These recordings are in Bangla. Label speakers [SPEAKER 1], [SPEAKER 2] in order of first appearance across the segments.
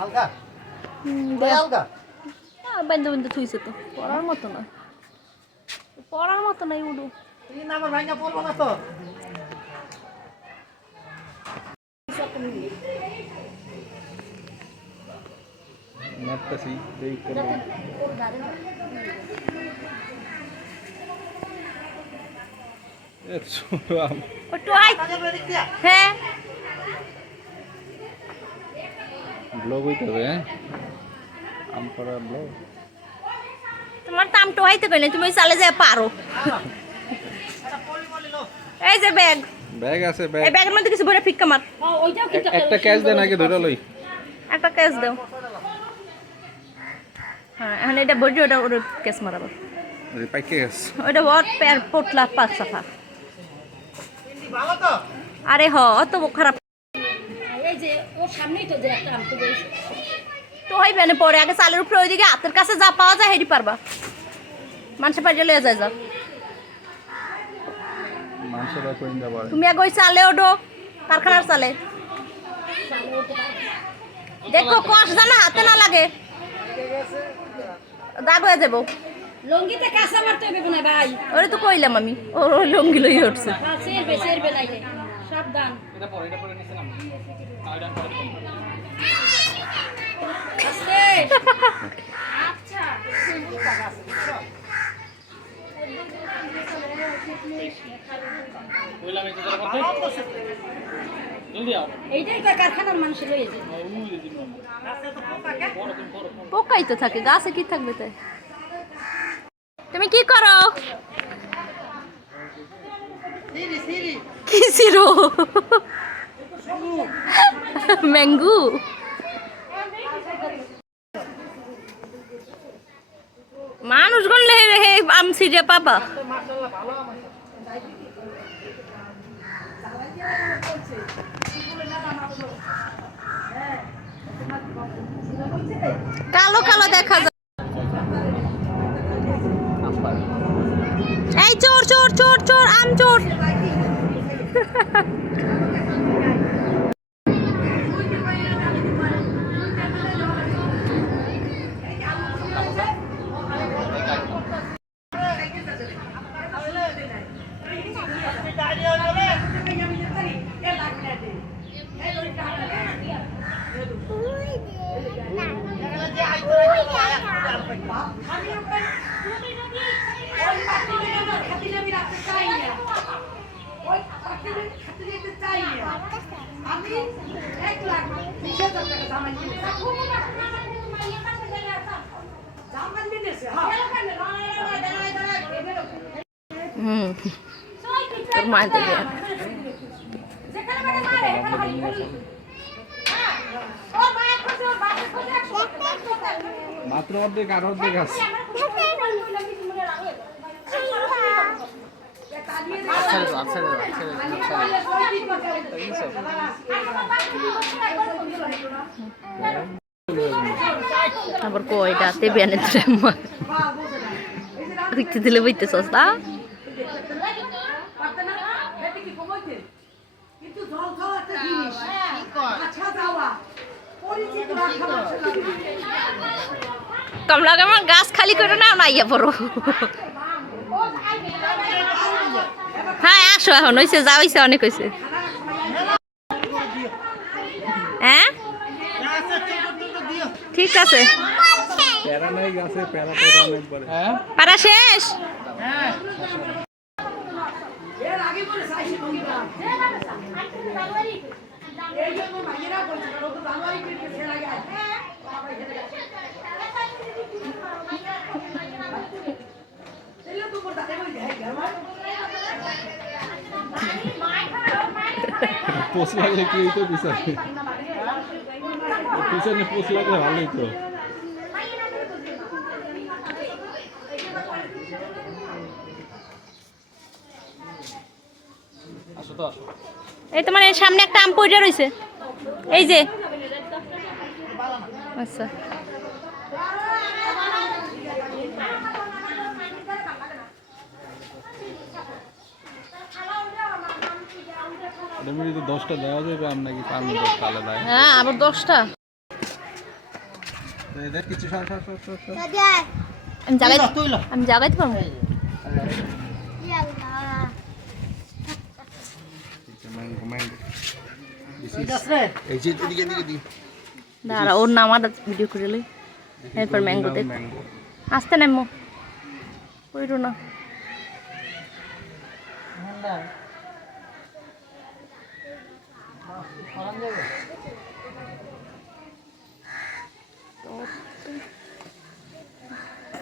[SPEAKER 1] আলগা। আলগা।
[SPEAKER 2] থুইছে তো। পড়ার মতো না। পড়ার মতো নাই উডু
[SPEAKER 1] আমার পড়ব না তো।
[SPEAKER 3] মারতাছি এই করব।
[SPEAKER 2] হ্যাঁ।
[SPEAKER 3] ব্লগ হইতে হবে হ্যাঁ? আম করা ব্লগ।
[SPEAKER 2] তোমার তো হইতে কই না তুমি চালে যায় পারো। এই যে ব্যাগ।
[SPEAKER 3] ব্যাগ আছে
[SPEAKER 2] এই
[SPEAKER 3] ব্যাগ
[SPEAKER 2] ব্যাগের মধ্যে কিছু ভরে ফিক্কা মার।
[SPEAKER 3] একটা ক্যাশ দেন আগে ধরে লই।
[SPEAKER 2] একটা ক্যাশ দাও। হ্যাঁ এখন এটা বলছি ওটা ওটা ক্যাশ মারাবো
[SPEAKER 3] ওই পাইকে গেছে
[SPEAKER 2] ওটা বট প্যার পোটলা পাঁচ সাফা আরে হ অত খারাপ
[SPEAKER 4] এই ওর সামনেই তো যে একটা আমকে বলছি
[SPEAKER 2] তো হইবে না পরে আগে চালের উপরে ওইদিকে হাতের কাছে যা পাওয়া যায় হেঁটে পারবা। মানুষের পাড়ে লয়ে যায় যা। তুমি আগে ওই চালে ওঠো কারখানার চালে। দেখো কষ জানা হাতে না লাগে। দাগ হয়ে যাব।
[SPEAKER 4] লঙ্গিতে কাঁচা মারতে হবে না ভাই।
[SPEAKER 2] ওরে তো কইলাম আমি ওর লঙ্গি লই উঠছে।
[SPEAKER 4] হ্যাঁ সাবধান।
[SPEAKER 2] পোকাই তো থাকে গাছে কি থাকবে তাই? তুমি কি করো?
[SPEAKER 1] সিরি সিরি
[SPEAKER 2] কি ছিড়ো ম্যাঙ্গু মানুষ গণলে হে হে আম পাবা কালো কালো দেখা যায় এই চোর চোর চোর চোর আম চোর হুম তোর মায়ের দেবে
[SPEAKER 3] মাত্র অর্ধেক আর অর্ধেক আছে।
[SPEAKER 2] তারপর কয়টা তে বেনে ধরে মার দেখতে দিলে বইতে সস্তা। কমলা গাছ খালি করে না না ইয়ে পড়ো হ্যাঁ আসো এখন হয়েছে যা হয়েছে অনেক হয়েছে হ্যাঁ? ঠিক আছে।
[SPEAKER 3] পরে হ্যাঁ
[SPEAKER 2] শেষ।
[SPEAKER 5] এই জন্য মাইয়েরা বলছে, তো জানুয়ারি থেকে ছেড়ে আগে আসে। তাইলে তো মোর দাদা বলছে, হ্যাঁ, ঘর আমার।
[SPEAKER 3] পোষ লাগলে কি হইতো পিছনে পিছনে পোস্ট লাগলে ভালো হইতো
[SPEAKER 2] এই তোমার সামনে একটা আম পড়ে রয়েছে এই যে। আচ্ছা।
[SPEAKER 3] যদি দশটা দেওয়া যাবে আপনাকে তার মধ্যে আলাদা
[SPEAKER 2] হ্যাঁ আবার দশটা।
[SPEAKER 3] এদের কিছু সর সর সর সর সর।
[SPEAKER 2] আমি জাগাই আমি জাগাইতে পারব? দাঁড়া ওর নাম আর ভিডিও করে লই। এরপর ম্যাঙ্গো দেখ।
[SPEAKER 3] ম্যাঙ্গো
[SPEAKER 2] আসতে নামো। না।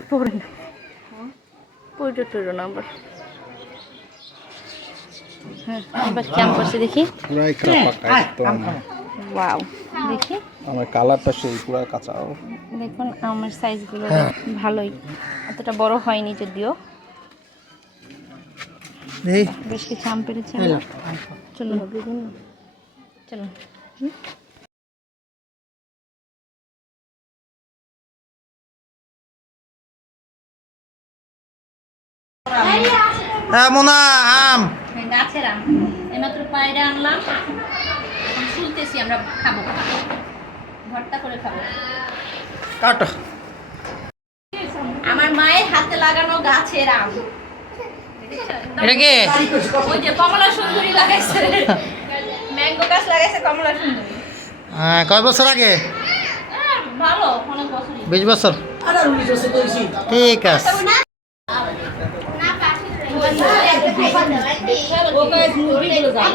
[SPEAKER 2] পড়ে না পড়ে হ্যাঁ এবার কেমন দেখি ওয়াও দেখি
[SPEAKER 3] আমার কালারটা সেই
[SPEAKER 2] দেখুন আমার সাইজগুলো ভালোই এতটা বড় হয়নি যদিও বেশ কিছু আম পেরেছি আমরা। চলো?
[SPEAKER 1] হ্যাঁ মোনা আম।
[SPEAKER 2] গাছের আম। এইমাত্র পায়রা আনলাম। এখন শুলতেছি আমরা খাব। ভর্তা করে খাব।
[SPEAKER 1] কাটো।
[SPEAKER 2] আমার মায়ের হাতে লাগানো গাছের আম।
[SPEAKER 1] এটা কি?
[SPEAKER 2] ওই যে কমলা সুন্দরী লাগাইছে। ম্যাঙ্গো গাছ লাগাইছে কমলা সুন্দরী
[SPEAKER 1] হ্যাঁ কয় বছর আগে?
[SPEAKER 2] হ্যাঁ, ভালো অনেক বছরই।
[SPEAKER 1] বিশ বছর। ঠিক আছে।
[SPEAKER 4] গায়ে মুরগিগুলো যায়